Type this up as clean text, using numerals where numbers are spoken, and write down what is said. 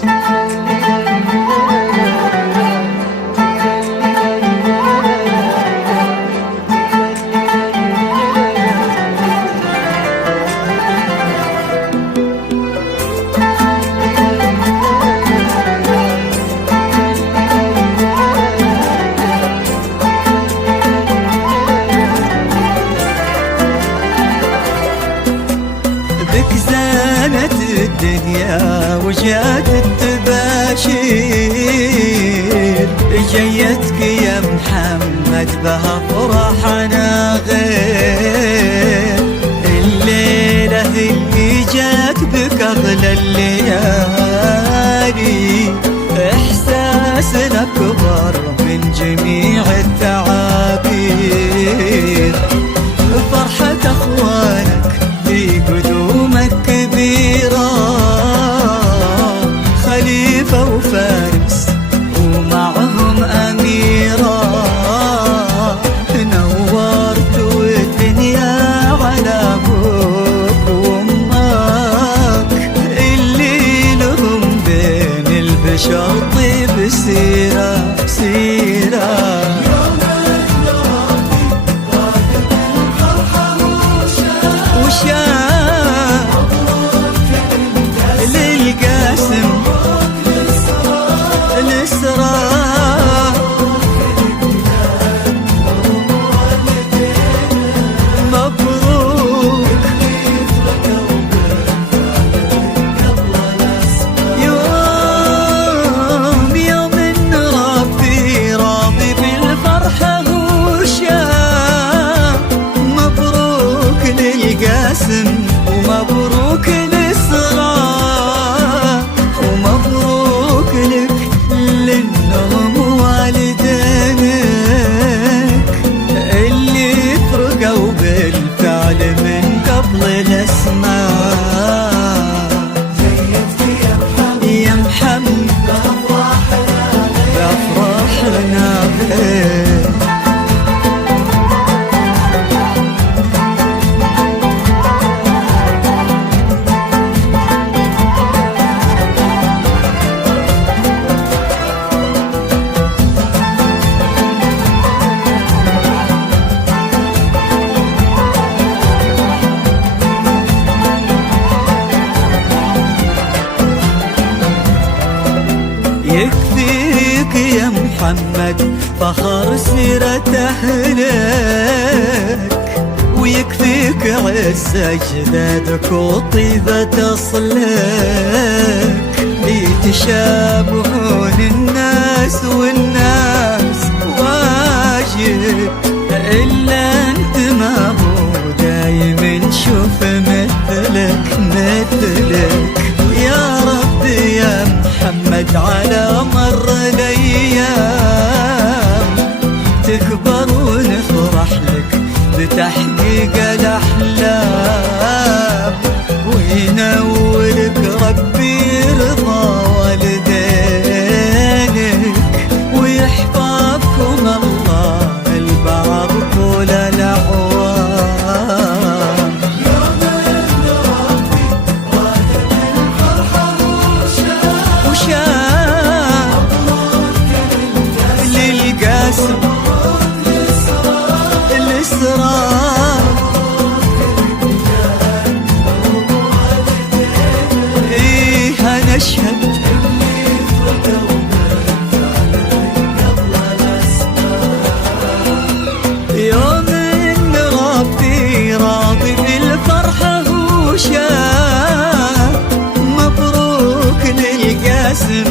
بك زانت الدنيا وجات التباشير، جيتك يا محمد بها فرحنا غير، الليلة اللي جات بك أغلى الليالي، إحساسنا أكبر من جميع التعابير، فرحة أخوانك في قدومك كبيرة، خليفة وفارس ومعهم أميرة، نورت الدنيا على أبوك وأمك، اللي لهم بين البشر طيب سيرة سيرة. للقاسم الإسراء مبروك، يوم ربي راضي بالفرحة وشاء، مبروك للقاسم ومبروك الإسراء، ومبروك لك لأنهم والدينك اللي فرقوا بالفعل من قبل الأسماء. يا محمد بأفراحنا غير، يكفيك يا محمد فخر سيرة أهلك، ويكفيك عز أجدادك وطيبة أصلك، يتشابهون الناس والناس واجد، إلا أنت ما هو دايم نشوف مثلك مثلك. يا رب يا محمد على مر الأيام تكبر ونفرح لك بتحقيق الأحلام، وينولك ربي رضا والدينك، ويحفظكم الله البعض طول الأعوام. للقاسم الإسراء إيه هنشهد يوم إن ربي راضي بالفرحة وشاء، مبروك للقاسم